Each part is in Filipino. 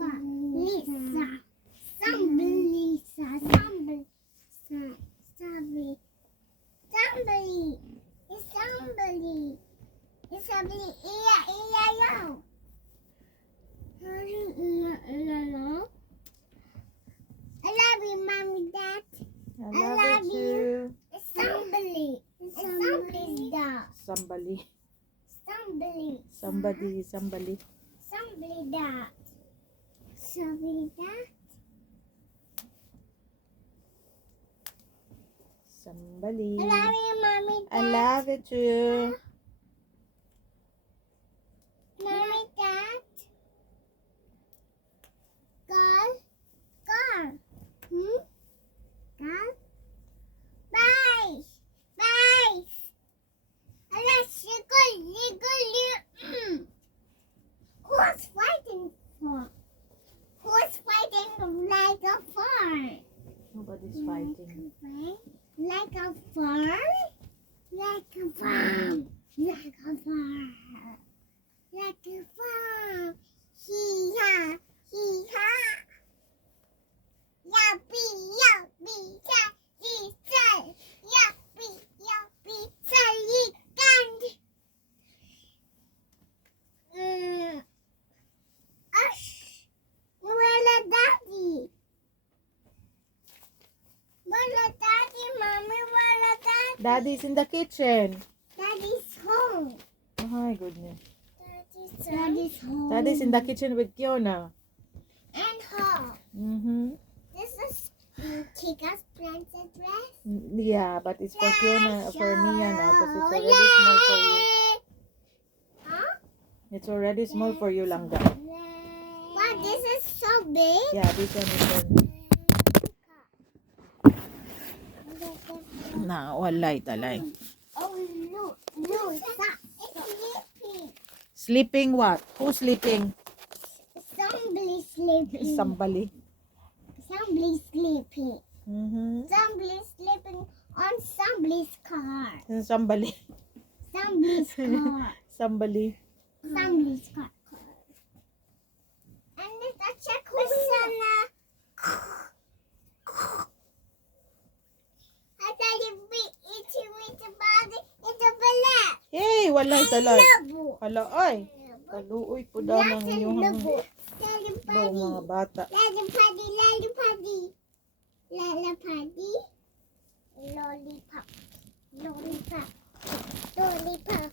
Lisa. Somebody. Somebody. Somebody. Somebody. It's somebody. It's somebody. Yo. I love you, Mommy, Dad. I love you too. It's somebody. It's somebody's dog. Somebody. Somebody. Somebody. Somebody. Somebody dad. Somebody dad. Somebody. I love you, Mommy, Dad. I love you too. Mommy, Dad. Girl. Girl. Girl. Bye. Bye. Let's go. Who's fighting for? Who's fighting like a farm? Nobody's fighting. Like a farm? Like a farm. Like a farm. Like a farm. Hee-ha. Hee-ha. Yuppie. Yuppie. Yuppie. Yuppie. Yuppie. Sally. Ash. Wala daddy. Wala daddy, mommy. Wala daddy. Daddy's in the kitchen. Daddy's home. Oh my goodness. Daddy's home. Daddy's in the kitchen with Kiona. And home. Mm-hmm. This is Chica's princess dress. Yeah, but it's for Kiona, for Mia now, because it's already small for you. Huh? It's already small for you, Langga. But this is so big. Yeah, this one is na walay talay. Oh, no, stop. It's sleeping. Sleeping what? Who's sleeping? Somebody's sleeping. Somebody. Somebody's sleeping. Mm-hmm. Somebody's sleeping on somebody's car. Somebody. Somebody's car. Somebody. Somebody's car. And let's check who's sana. I thought it'd be itchy with the body. It's a ballet. Hey, walay talay. Labo. Hala, ay. Kaluoy po daw ng inyong Labo. mga bata. Lalapadi. Lalapadi. Lalapadi. Lollipop. Lollipop. Lollipop.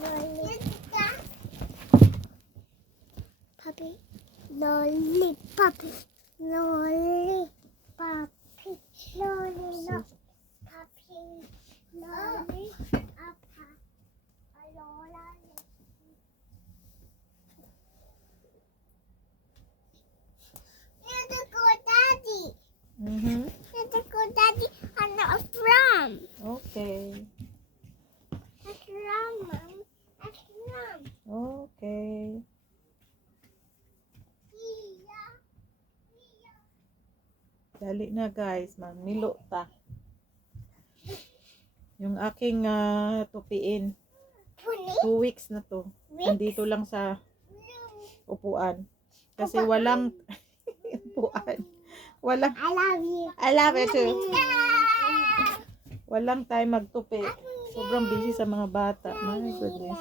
Lollipop. Puppy. Lollipop. Lollipop. Lollipop. Puppy. Lollipop. Let's go, Daddy. Mm-hmm. Let's go, Daddy. On a from. Okay. A from, Mom. A from. Okay. Dali na guys, mamilo ta. Yung aking tupiin. 2 weeks na to. Nandito lang sa upuan. Kasi walang upuan. Walang I love you. I love it too. Walang time magtupi. Sobrang busy sa mga bata. My goodness.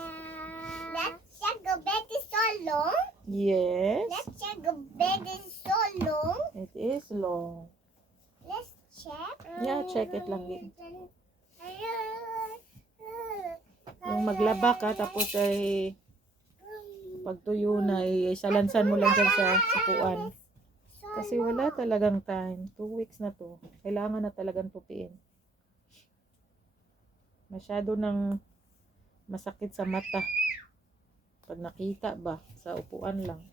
Let's check the bed is so long. Yes. Let's check the bed is so long. It is long. Let's check. Yeah, check it lang din. Yung maglaba ka tapos ay pagtuyo na ay salansan mo lang dyan sa upuan. Kasi wala talagang time. 2 weeks na to. Kailangan na talagang tupiin. Masyado nang masakit sa mata. Pag nakita ba, sa upuan lang.